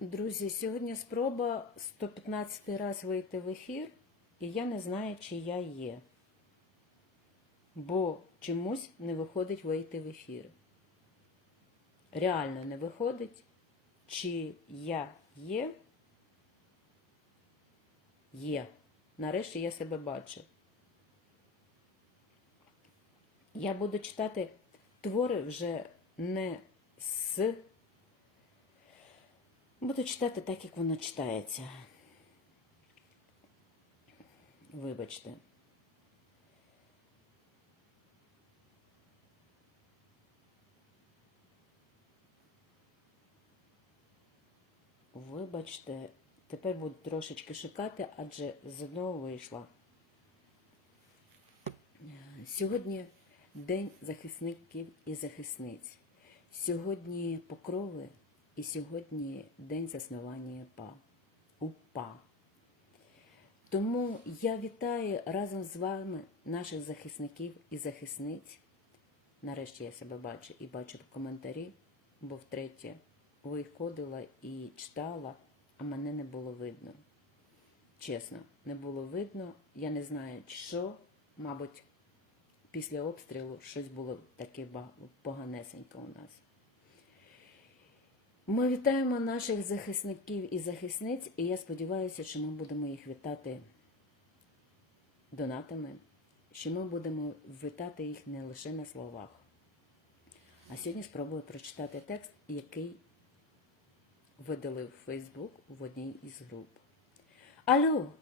Друзі, сьогодні спроба 115 раз вийти в ефір, і я не знаю, чи я є. Бо чомусь не виходить вийти в ефір. Реально не виходить, чи я є. Є. Нарешті я себе бачу. Я буду читати твори вже не з. Буду читати так, як воно читається. Вибачте. Вибачте, тепер буду трошечки шукати, адже знову вийшла. Сьогодні День захисників і захисниць. Сьогодні покрови і сьогодні День заснування УПА. УПА. Тому я вітаю разом з вами наших захисників і захисниць. Нарешті я себе бачу і бачу коментарі, бо втретє виходила і читала, а мене не було видно. Чесно, не було видно. Я не знаю, що, мабуть, після обстрілу щось було таке поганесеньке у нас. Ми вітаємо наших захисників і захисниць, і я сподіваюся, що ми будемо їх вітати донатами, що ми будемо вітати їх не лише на словах. А сьогодні спробую прочитати текст, який видалив Фейсбук в одній із груп. Алло,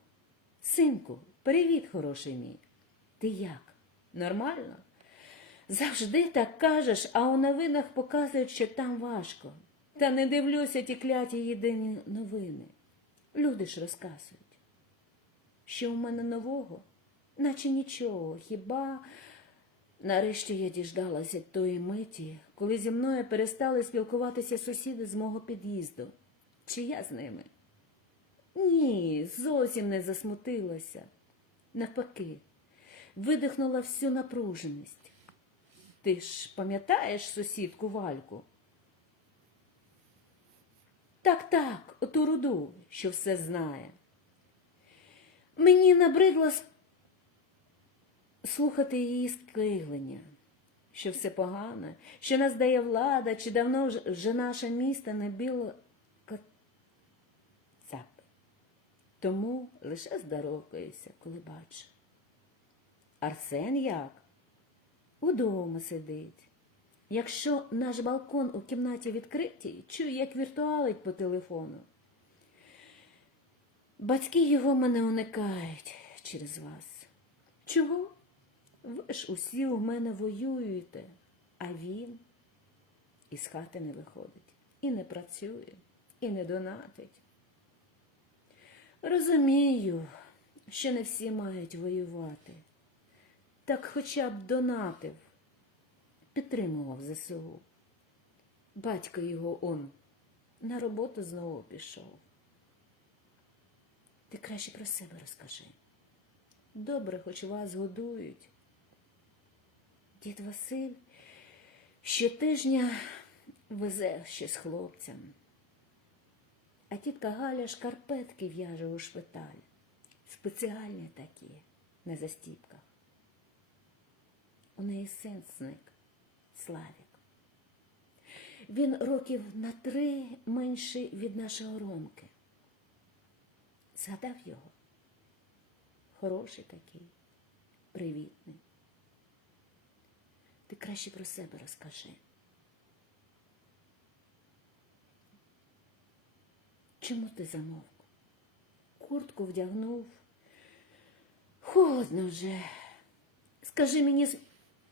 синку, привіт, хороший мій. Ти як? Нормально? Завжди так кажеш, а у новинах показують, що там важко. Та не дивлюся ті кляті єдині новини. Люди ж розказують, що у мене нового, наче нічого, хіба нарешті я діждалася тої миті, коли зі мною перестали спілкуватися сусіди з мого під'їзду. Чи я з ними? Ні, зовсім не засмутилася. Навпаки, видихнула всю напруженість. Ти ж пам'ятаєш сусідку Вальку? Так, так, оту руду, що все знає. Мені набридло слухати її скиглення, що все погано, що нас дає влада, чи давно вже- наше місто не біло кацапи. Тому лише здоровкаюся, коли бачу. Арсен як? Удома сидить. Якщо наш балкон у кімнаті відкритий, чую, як віртуалить по телефону. Батьки його мене уникають через вас. Чого? Ви ж усі у мене воюєте, а він із хати не виходить, і не працює, і не донатить. Розумію, що не всі мають воювати. Так хоча б донатив підтримував ЗСУ. Батько його он на роботу знову пішов. Ти краще про себе розкажи. Добре, хоч вас годують. Дід Василь щотижня везе щось хлопцям, а тітка Галя шкарпетки в'яже у шпиталь. Спеціальні такі, на застіпках. У неї син зник. Славік. Він років на три менший від нашого Ромки. Згадав його. Хороший такий, привітний. Ти краще про себе розкажи. Чому ти замовк? Куртку вдягнув. Холодно вже. Скажи мені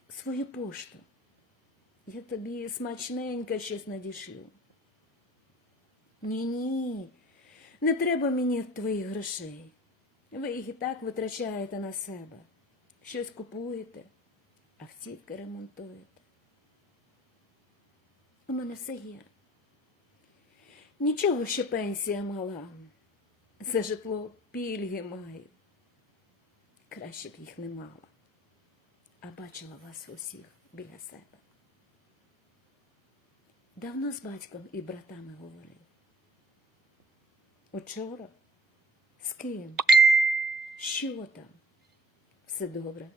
свою пошту. Я тобі смачненько щось надішлю. Ні-ні, не треба мені твоїх грошей. Ви їх і так витрачаєте на себе. Щось купуєте, автівки ремонтуєте. У мене все є. Нічого, що пенсія мала. За житло пільги маю. Краще б їх не мала, а бачила вас усіх біля себе. Давно з батьком і братами говорив. Учора? З ким? Що там? Все добре.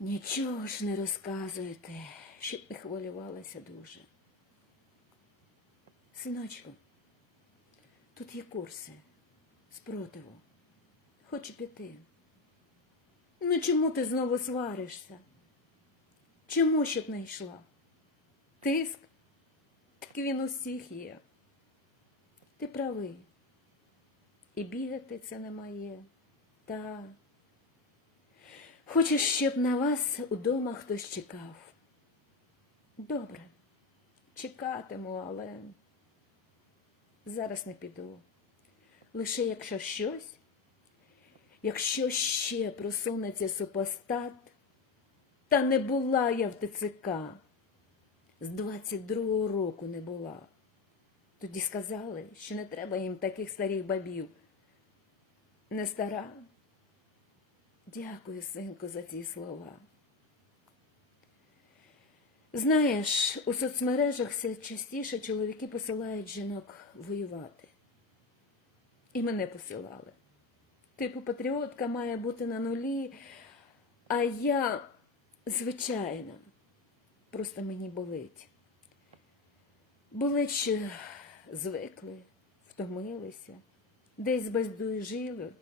Нічого ж не розказуєте, щоб не хвилювалася дуже. Синочку, тут є курси спротиву. Хочу піти. Ну чому ти знову сваришся? Чому щоб не йшла? Тиск? Так він у всіх є. Ти правий. І бігати це не моє. Та хочеш, щоб на вас удома хтось чекав. Добре, чекатиму, але зараз не піду. Лише якщо щось, якщо ще просунеться супостат, та не була я в ТЦК. З 22-го року не була. Тоді сказали, що не треба їм таких старих бабів. Не стара. Дякую, синку, за ці слова. Знаєш, у соцмережах все частіше чоловіки посилають жінок воювати. І мене посилали. Типу, патріотка має бути на нулі, а я, звичайно, просто мені болить. Болить, що звикли, втомилися, десь бездужили.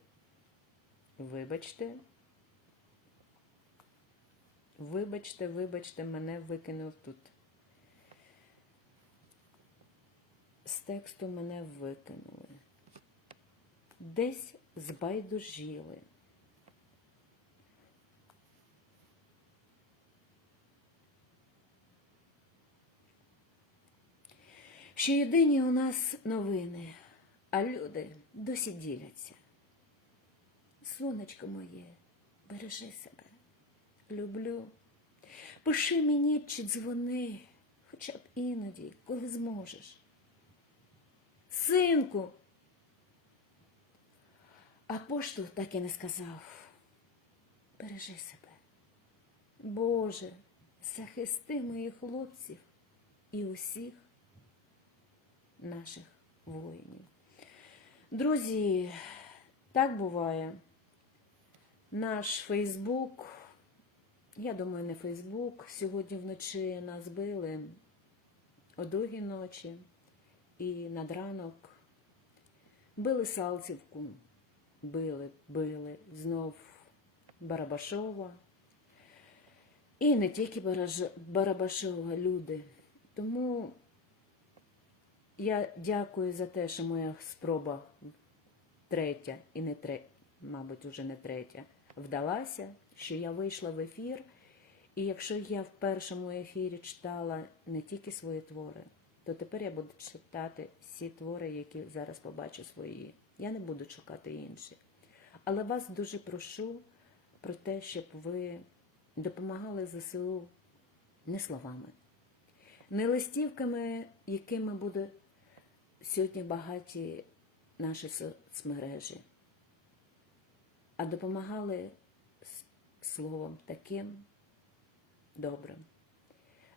Вибачте. Вибачте, вибачте, мене викинув тут. З тексту мене викинули. Десь збайдужили. Що єдині у нас новини, а люди досі діляться. Сонечко моє, бережи себе. Люблю. Пиши мені чи дзвони, хоча б іноді, коли зможеш. Синку. А пошту так і не сказав. Бережи себе. Боже, захисти моїх хлопців і усіх наших воїнів. Друзі, так буває. Наш Фейсбук, я думаю, не Фейсбук. Сьогодні вночі нас били о другій ночі і над ранок били Салтівку, били, били знов Барабашова. І не тільки Барабашова, люди. Тому я дякую за те, що моя спроба третя і не третя, мабуть, уже не третя, вдалася, що я вийшла в ефір. І якщо я в першому ефірі читала не тільки свої твори, то тепер я буду читати всі твори, які зараз побачу свої. Я не буду шукати інші. Але вас дуже прошу про те, щоб ви допомагали ЗСУ не словами, не листівками, якими буде сьогодні багаті наші соцмережі, а допомагали словом таким добрим,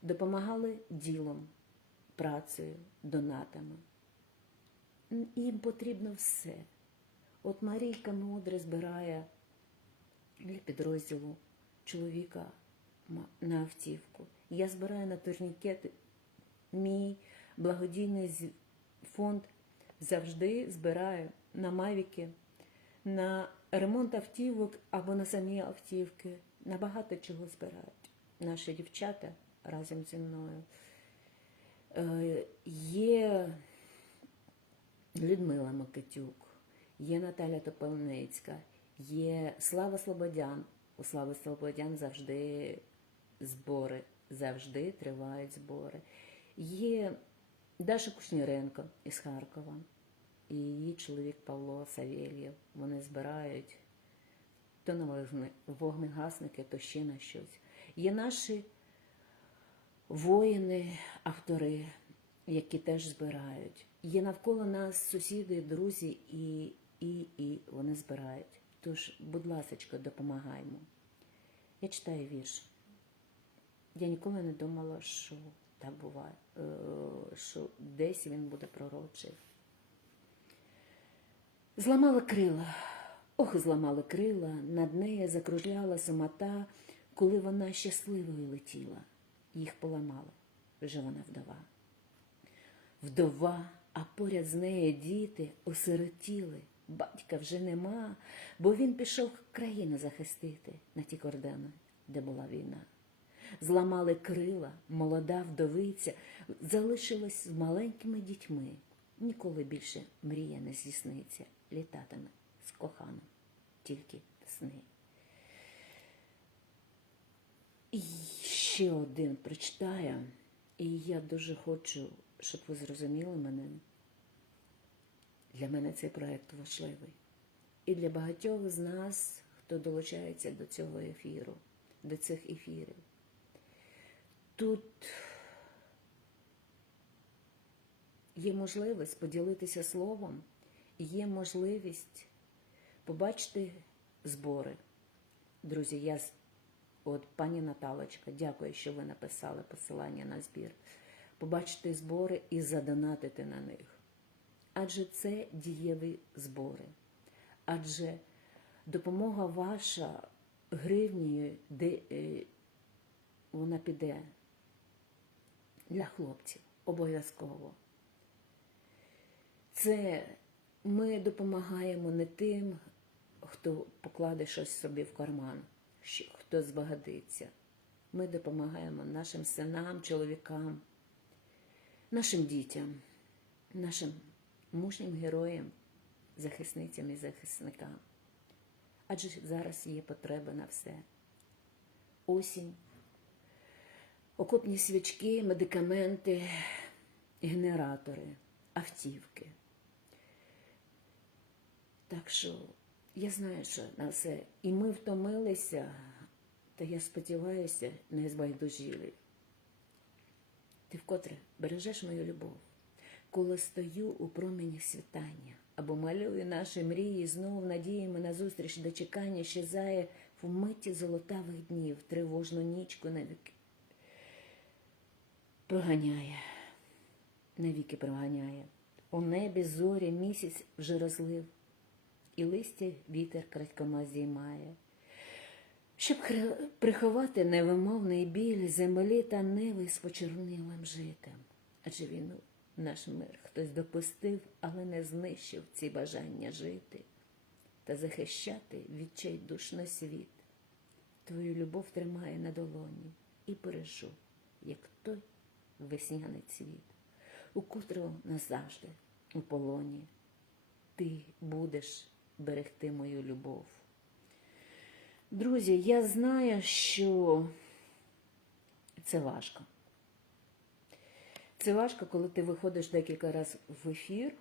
допомагали ділом, працею, донатами. Їм потрібно все. От Марійка мудре збирає для підрозділу чоловіка на автівку. Я збираю на турнікети. Мій благодійний фонд завжди збирає на мавіки, на ремонт автівок або на самі автівки. На багато чого збирають наші дівчата разом зі мною. Е, Є Людмила Микитюк, є Наталя Топельницька, є Слава Слободян. У Слави Слободян завжди збори, завжди тривають збори. Є Даша Кушніренко із Харкова і її чоловік Павло Савєлєв. Вони збирають то на вогнегасники, то ще на щось. Є наші воїни, автори, які теж збирають. Є навколо нас сусіди, друзі, і, і, і вони збирають. Тож, будь ласка, допомагаймо. Я читаю вірш. Я ніколи не думала, що так буває, е, що десь він буде пророчий. Зламала крила, ох, зламала крила, над нею закружляла самота, коли вона щасливою летіла. Їх поламала, вже вона вдова. Вдова, а поряд з нею діти осиротіли. Батька вже нема, бо він пішов країну захистити на ті кордони, де була війна. Зламали крила, молода вдовиця, залишилась з маленькими дітьми. Ніколи більше мрія не здійсниться, літатиме з коханом, тільки сни. І ще один прочитаю, і я дуже хочу, щоб ви зрозуміли мене. Для мене цей проект важливий. І для багатьох з нас, хто долучається до цього ефіру, до цих ефірів. Тут є можливість поділитися словом, є можливість побачити збори. Друзі, я от пані Наталочка, дякую, що ви написали посилання на збір. Побачити збори і задонатити на них. Адже це дієві збори. Адже допомога ваша гривнею, де е, вона піде для хлопців обов'язково. Це ми допомагаємо не тим, хто покладе щось собі в карман, хто збагатиться. Ми допомагаємо нашим синам, чоловікам, нашим дітям, нашим мужнім героям, захисницям і захисникам. Адже зараз є потреба на все. Осінь, окопні свічки, медикаменти, генератори, автівки. Так що я знаю, що на все. І ми втомилися, та я сподіваюся, не збайдужили. Ти вкотре бережеш мою любов, коли стою у промені світання, або малюю наші мрії, знов надіями на зустріч до чекання щезає в миті золотавих днів, тривожну нічку навіки проганяє, навіки проганяє. У небі зорі місяць вже розлив, і листя вітер крадькома здіймає. Щоб приховати невимовний біль землі та неви з почорнилим житом. Адже війну наш мир хтось допустив, але не знищив ці бажання жити та захищати відчайдушно світ. Твою любов тримає на долоні і бережу, як той весняний цвіт, у котрого назавжди у полоні. Ти будеш берегти мою любов. Друзі, я знаю, що це важко. Це важко, коли ти виходиш декілька разів в ефір,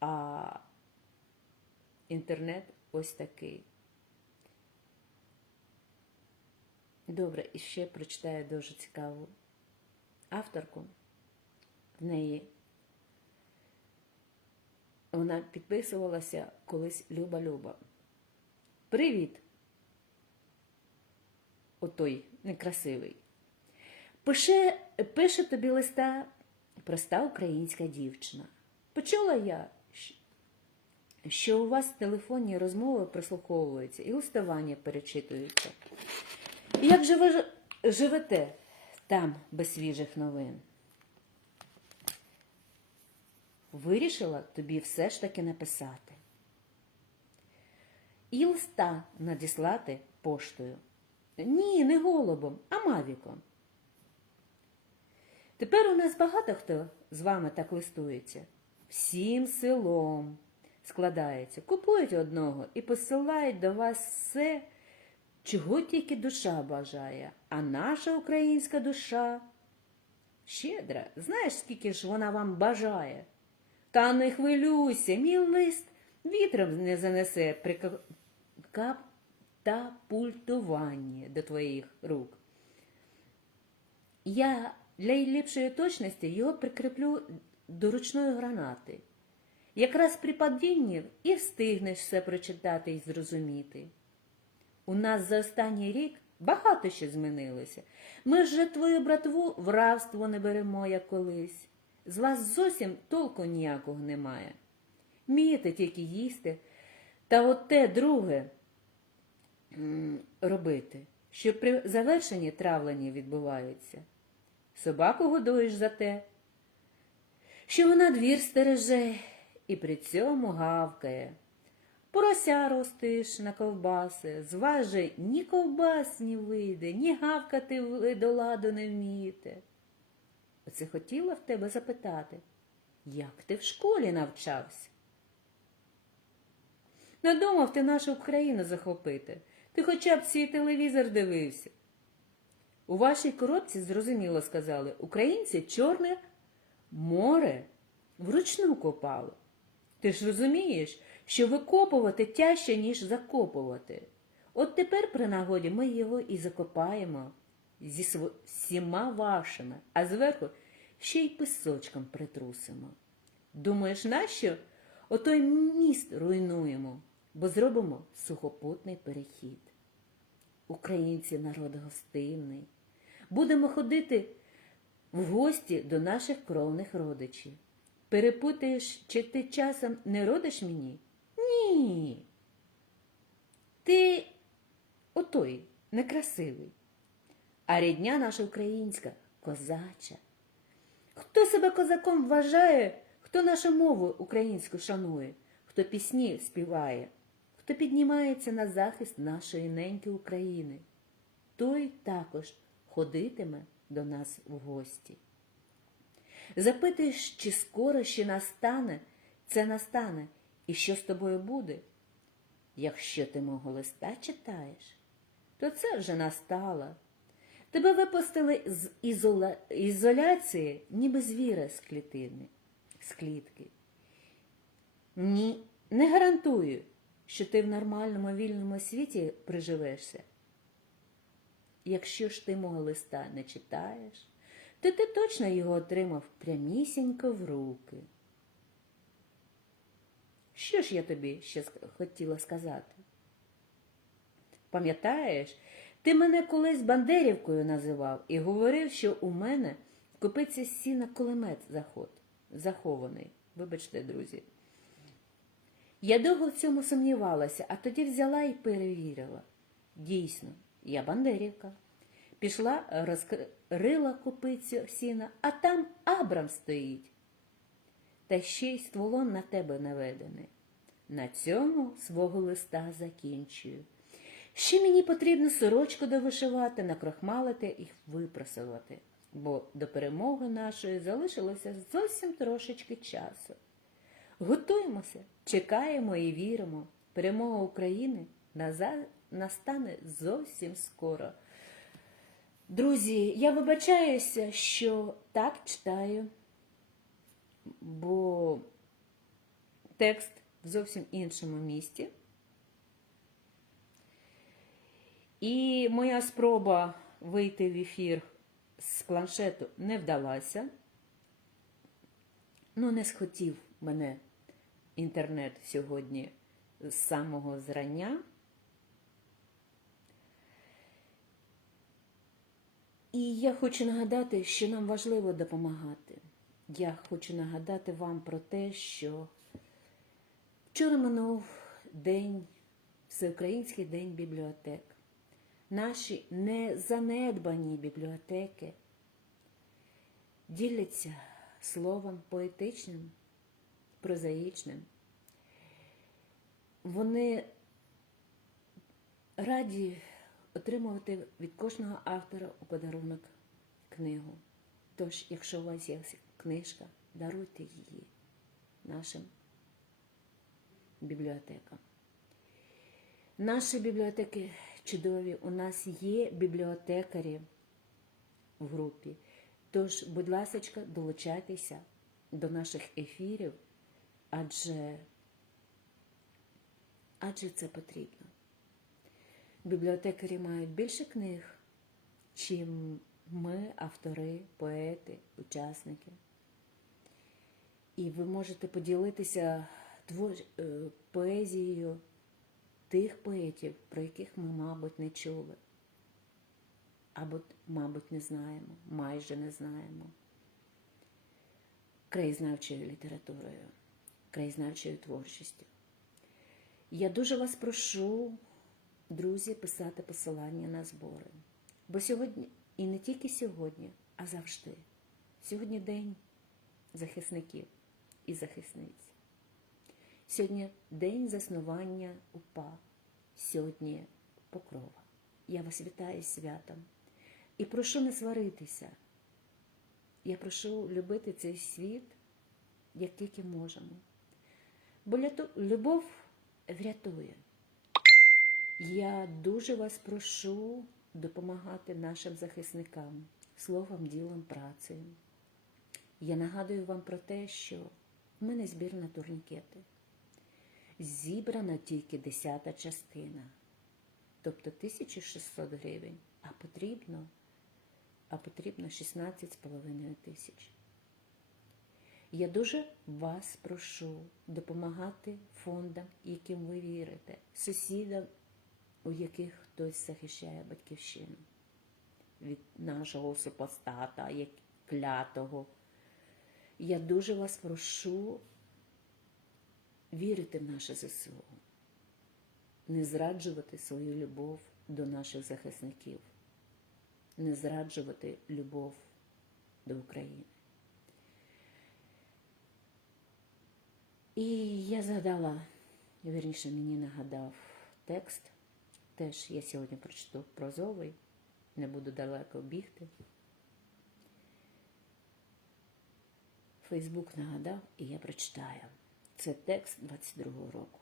а інтернет ось такий. Добре, і ще прочитаю дуже цікаву авторку. В неї вона підписувалася колись Люба-Люба. Привіт! Отой некрасивий. Пише, пише тобі листа проста українська дівчина. Почула я, що у вас телефонні розмови прослуховуються і листування перечитуються. Як же ви живете там без свіжих новин? Вирішила тобі все ж таки написати. І листа надіслати поштою. Ні, не голубом, а мавіком. Тепер у нас багато хто з вами так листується. Всім селом складається, купують одного і посилають до вас все, чого тільки душа бажає. А наша українська душа щедра. Знаєш, скільки ж вона вам бажає? Та не хвилюйся, мій лист вітром не занесе при ка- до твоїх рук. Я для ліпшої точності його прикріплю до ручної гранати. Якраз при падінні і встигнеш все прочитати і зрозуміти. У нас за останній рік багато що змінилося. Ми ж твою братву в рабство не беремо, як колись. З вас зовсім толку ніякого немає. Вмієте тільки їсти. Та от те друге робити, що при завершенні травлення відбувається. Собаку годуєш за те, що вона двір стереже і при цьому гавкає. Порося ростиш на ковбаси, з вас же ні ковбас не вийде, ні гавкати ви до ладу не вмієте. Оце хотіла в тебе запитати, як ти в школі навчався? Надумав ти нашу Україну захопити. Ти хоча б свій телевізор дивився. У вашій коробці, зрозуміло сказали, українці чорне море вручну копали. Ти ж розумієш, що викопувати тяжче, ніж закопувати. От тепер при нагоді ми його і закопаємо зі всіма вашими, а зверху ще й пісочком притрусимо. Думаєш, нащо? Отой міст руйнуємо, бо зробимо сухопутний перехід. Українці народ гостинний. Будемо ходити в гості до наших кровних родичів. Перепутаєш, чи ти часом не родиш мені? Ти отой некрасивий. А рідня наша українська козача. Хто себе козаком вважає, хто нашу мову українську шанує, хто пісні співає, хто піднімається на захист нашої неньки України, той також ходитиме до нас в гості. Запитуєш, чи скоро ще настане, це настане, і що з тобою буде? Якщо ти мого листа читаєш, то це вже настало. Тебе випустили з ізола... ізоляції, ніби звіра з клітини, з клітки. Ні, не гарантую, що ти в нормальному вільному світі приживешся. Якщо ж ти мого листа не читаєш, то ти точно його отримав прямісінько в руки. Що ж я тобі ще хотіла сказати? Пам'ятаєш, ти мене колись Бандерівкою називав і говорив, що у мене купиться сіна кулемет заход, захований. Вибачте, друзі. Я довго в цьому сумнівалася, а тоді взяла і перевірила. Дійсно, я Бандерівка. Пішла, розкрила купицю сіна, а там Абрам стоїть. Та ще й стволом на тебе наведений. На цьому свого листа закінчую. Ще мені потрібно сорочку довишивати, накрохмалити і випросувати, бо до перемоги нашої залишилося зовсім трошечки часу. Готуємося, чекаємо і віримо. Перемога України настане зовсім скоро. Друзі, я вибачаюся, що так читаю, бо текст в зовсім іншому місті. І моя спроба вийти в ефір з планшету не вдалася. Ну, не схотів мене інтернет сьогодні з самого зрання. І я хочу нагадати, що нам важливо допомагати. Я хочу нагадати вам про те, що вчора минув день, Всеукраїнський день бібліотек. Наші незанедбані бібліотеки діляться словом поетичним, прозаїчним. Вони раді отримувати від кожного автора у подарунок книгу. Тож, якщо у вас є книжка, даруйте її нашим бібліотекам. Наші бібліотеки чудові, у нас є бібліотекарі в групі. Тож, будь ласка, долучайтеся до наших ефірів, адже, адже це потрібно. Бібліотекарі мають більше книг, чим ми, автори, поети, учасники. І ви можете поділитися твор- е, поезією тих поетів, про яких ми, мабуть, не чули. Або, мабуть, не знаємо, майже не знаємо. Краєзнавчою літературою. краєзнавчою творчістю. Я дуже вас прошу, друзі, писати посилання на збори. Бо сьогодні, і не тільки сьогодні, а завжди. Сьогодні день захисників і захисниць. Сьогодні день заснування УПА. Сьогодні покрова. Я вас вітаю святом. І прошу не сваритися. Я прошу любити цей світ, як тільки можемо. Бо любов врятує. Я дуже вас прошу допомагати нашим захисникам словом, ділом, працею. Я нагадую вам про те, що в мене збір на турнікети. Зібрана тільки десята частина, тобто 1600 гривень, а потрібно, а потрібно 16,5 тисяч. Я дуже вас прошу допомагати фондам, яким ви вірите, сусідам, у яких хтось захищає батьківщину від нашого супостата, як клятого. Я дуже вас прошу вірити в наше ЗСУ, не зраджувати свою любов до наших захисників, не зраджувати любов до України. І я згадала, вірніше мені нагадав текст. Теж я сьогодні прочитав прозовий, не буду далеко бігти. Фейсбук нагадав, і я прочитаю. Це текст 22-го року.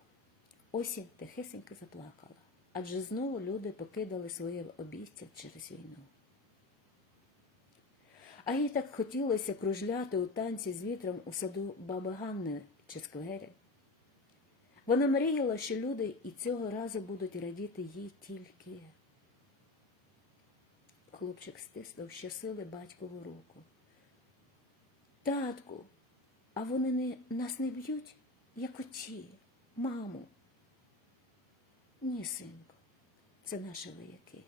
Осінь тихесенько заплакала, адже знову люди покидали своє обійстя через війну. А їй так хотілося кружляти у танці з вітром у саду баби Ганни чи сквері. Вона мріяла, що люди і цього разу будуть радіти їй тільки. Хлопчик стиснув щосили батькову руку. Татку, а вони не, нас не б'ють, як оті, маму. Ні, синку, це наші вояки.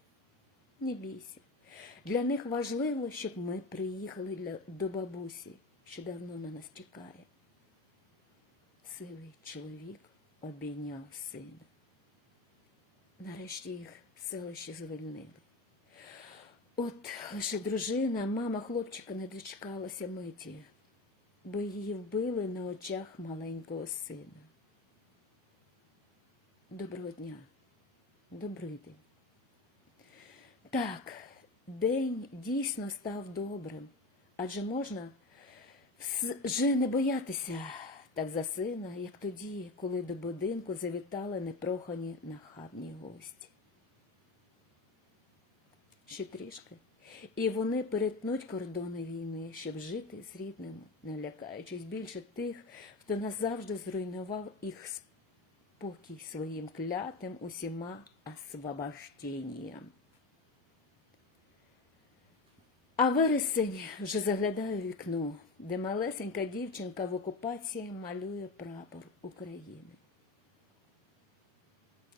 Не бійся. Для них важливо, щоб ми приїхали для, до бабусі, що давно на нас чекає. Сивий чоловік обійняв сина. Нарешті їх селище звільнили. От лише дружина, мама хлопчика не дочекалася миті, бо її вбили на очах маленького сина. Доброго дня, добрий день. Так, день дійсно став добрим, адже можна вже не боятися так за сина, як тоді, коли до будинку завітали непрохані нахабні гості. Ще трішки, і вони перетнуть кордони війни, щоб жити з рідними, не лякаючись більше тих, хто назавжди зруйнував їх спокій своїм клятим усіма освобожденням. А вересень вже заглядає у вікно, де малесенька дівчинка в окупації малює прапор України.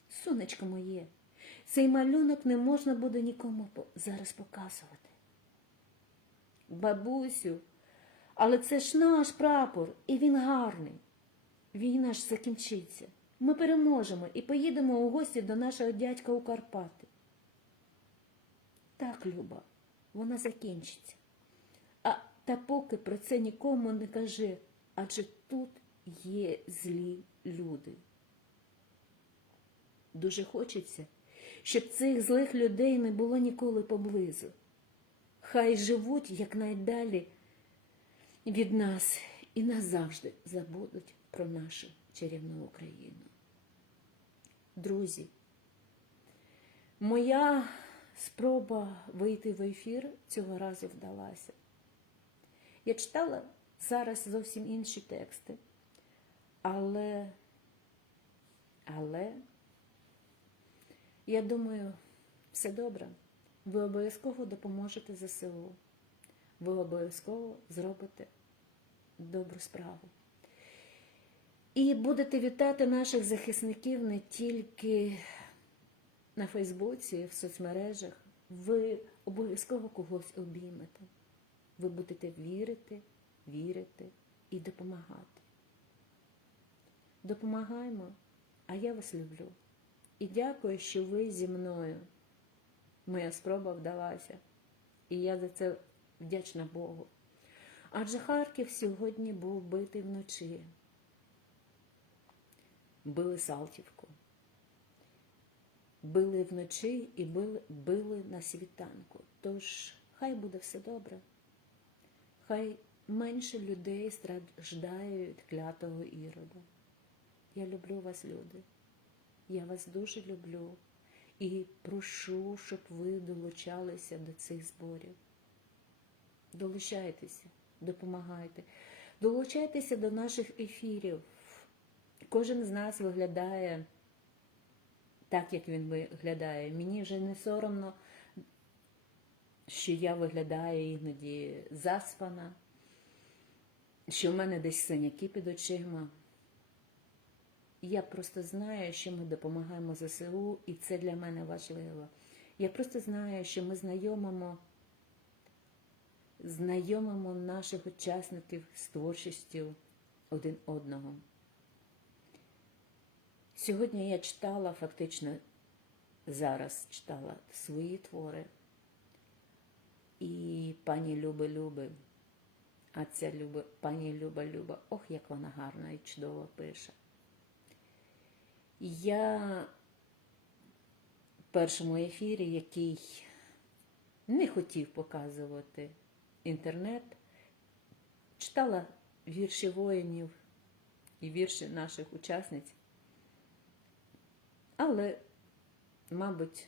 Сонечко моє, цей малюнок не можна буде нікому зараз показувати. Бабусю, але це ж наш прапор, і він гарний. Війна ж закінчиться. Ми переможемо і поїдемо у гості до нашого дядька у Карпати. Так, Люба, вона закінчиться. А та поки про це нікому не кажи, адже тут є злі люди. Дуже хочеться, щоб цих злих людей не було ніколи поблизу. Хай живуть якнайдалі від нас і назавжди забудуть про нашу чарівну Україну. Друзі, моя спроба вийти в ефір цього разу вдалася. Я читала зараз зовсім інші тексти, але, але, я думаю, все добре. Ви обов'язково допоможете ЗСУ. Ви обов'язково зробите добру справу. І будете вітати наших захисників не тільки на Фейсбуці, в соцмережах. Ви обов'язково когось обіймете. Ви будете вірити, вірити і допомагати. допомагаємо, а я вас люблю. І дякую, що ви зі мною. Моя спроба вдалася. І я за це вдячна Богу. Адже Харків сьогодні був битий вночі. Били Салтівку. Били вночі і били, били на світанку. Тож хай буде все добре. Хай менше людей страждає від клятого ірода. Я люблю вас, люди. Я вас дуже люблю і прошу, щоб ви долучалися до цих зборів. Долучайтеся, допомагайте. Долучайтеся до наших ефірів. Кожен з нас виглядає так, як він виглядає. Мені вже не соромно, що я виглядаю іноді заспана, що в мене десь синяки під очима. Я просто знаю, що ми допомагаємо ЗСУ, і це для мене важливо. Я просто знаю, що ми знайомимо, знайомимо наших учасників з творчістю один одного. Сьогодні я читала, фактично зараз читала свої твори. І пані Люби Люби, а ця Люба, пані Люба Люба, ох, як вона гарно і чудово пише. Я в першому ефірі, який не хотів показувати інтернет, читала вірші воїнів і вірші наших учасниць, але, мабуть,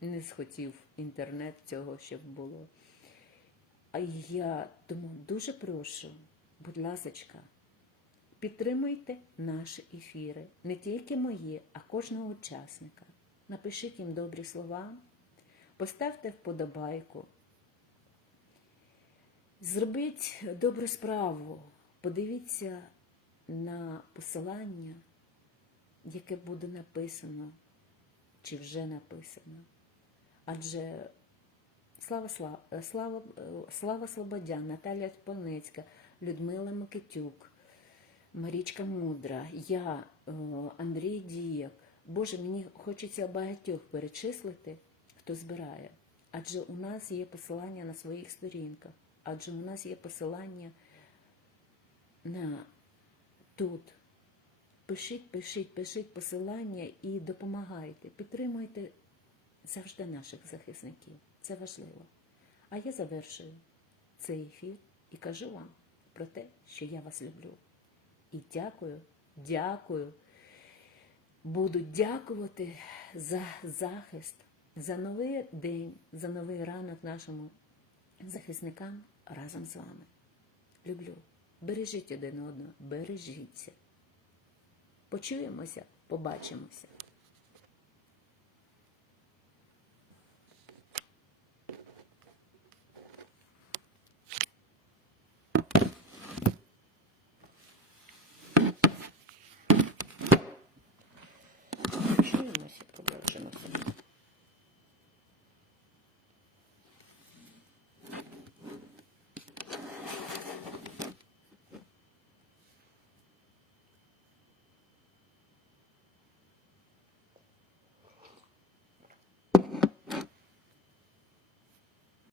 не схотів інтернет цього, щоб було. А я тому дуже прошу, будь ласочка, Підтримуйте наші ефіри, не тільки мої, а кожного учасника. Напишіть їм добрі слова, поставте вподобайку. Зробіть добру справу, подивіться на посилання, яке буде написано чи вже написано. Адже Слава Слава, Слава, Слава Слободян, Наталя Полницька, Людмила Микитюк. Марічка Мудра, я, е, Андрій Дієк. Боже, мені хочеться багатьох перечислити, хто збирає. Адже у нас є посилання на своїх сторінках, адже у нас є посилання на тут. Пишіть, пишіть, пишіть посилання і допомагайте. Підтримуйте завжди наших захисників. Це важливо. А я завершую цей ефір і кажу вам про те, що я вас люблю. Дякую, дякую. Буду дякувати за захист, за новий день, за новий ранок нашому захисникам разом з вами. Люблю. Бережіть один одного, бережіться. Почуємося, побачимося.